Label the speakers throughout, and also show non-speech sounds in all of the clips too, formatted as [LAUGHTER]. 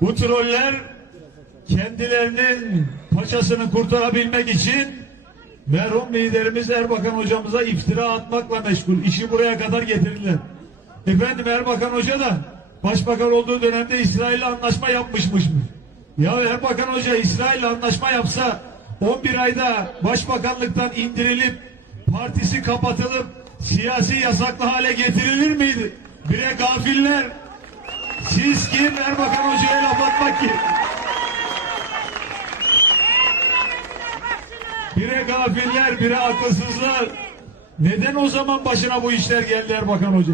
Speaker 1: Bu troller kendilerinin paçasını kurtarabilmek için merhum liderimiz Erbakan hocamıza iftira atmakla meşgul. İşi buraya kadar getirdiler. Efendim Erbakan hoca da başbakan olduğu dönemde İsrail'le anlaşma yapmışmış mı? Ya Erbakan hoca İsrail'le anlaşma yapsa 11 ayda başbakanlıktan indirilip partisi kapatılıp siyasi yasaklı hale getirilir miydi? Bire gafiller siz kim Erbakan Hoca'ya? [LAUGHS] Bire gafiller, bire akılsızlar. Neden o zaman başına bu işler geldi Erbakan Hoca?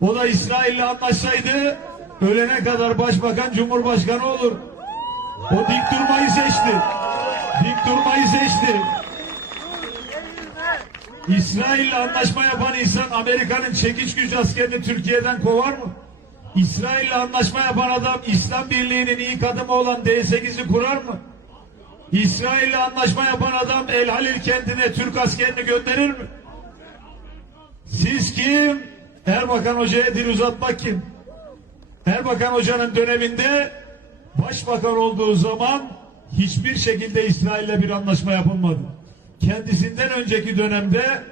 Speaker 1: O da İsrail'le anlaşsaydı ölene kadar başbakan, cumhurbaşkanı olur. O dik durmayı seçti. Dik durmayı seçti. İsrail'le anlaşma yapan insan Amerika'nın çekiç güç askerini Türkiye'den kovar mı? İsrail'le anlaşma yapan adam İslam Birliği'nin ilk adımı olan D8'i kurar mı? İsrail'le anlaşma yapan adam El Halil kentine Türk askerini gönderir mi? Siz kim? Erbakan Hoca'ya dil uzatmak kim? Erbakan Hoca'nın döneminde başbakan olduğu zaman hiçbir şekilde İsrail'le bir anlaşma yapılmadı. Kendisinden önceki dönemde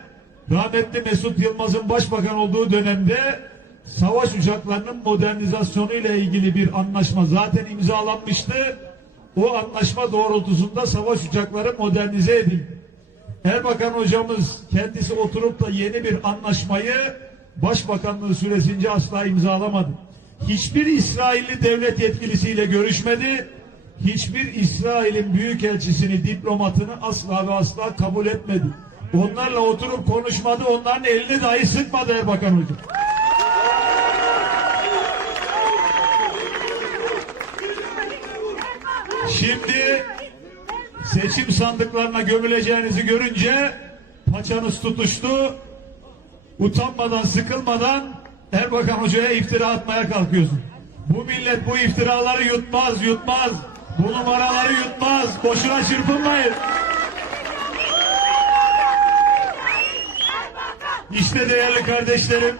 Speaker 1: rahmetli Mesut Yılmaz'ın başbakan olduğu dönemde savaş uçaklarının modernizasyonu ile ilgili bir anlaşma zaten imzalanmıştı. O anlaşma doğrultusunda savaş uçakları modernize edildi. Erbakan hocamız kendisi oturup da yeni bir anlaşmayı başbakanlığı süresince asla imzalamadı. Hiçbir İsrailli devlet yetkilisiyle görüşmedi. Hiçbir İsrail'in büyükelçisini, diplomatını asla ve asla kabul etmedi. Onlarla oturup konuşmadı, onların elini dahi sıkmadı Erbakan Hoca. Şimdi seçim sandıklarına gömüleceğinizi görünce paçanız tutuştu. Utanmadan, sıkılmadan Erbakan Hoca'ya iftira atmaya kalkıyorsun. Bu millet bu iftiraları yutmaz, yutmaz. Bu numaraları yutmaz. Boşuna çırpınmayın. İşte değerli kardeşlerim,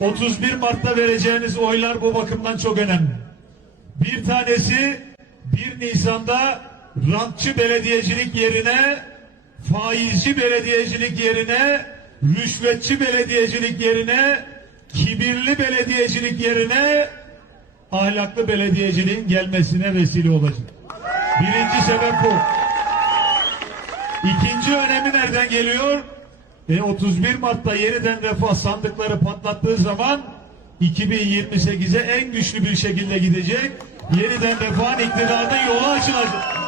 Speaker 1: 31 Mart'ta vereceğiniz oylar bu bakımdan çok önemli. Bir tanesi 1 Nisan'da rantçı belediyecilik yerine, faizci belediyecilik yerine, rüşvetçi belediyecilik yerine, kibirli belediyecilik yerine ahlaklı belediyeciliğin gelmesine vesile olacak. Birinci sebep bu. İkinci önemi nereden geliyor? E 31 Mart'ta yeniden refah sandıkları patlattığı zaman 2028'e en güçlü bir şekilde gidecek. Yeniden refahın iktidarının yolu açılacak.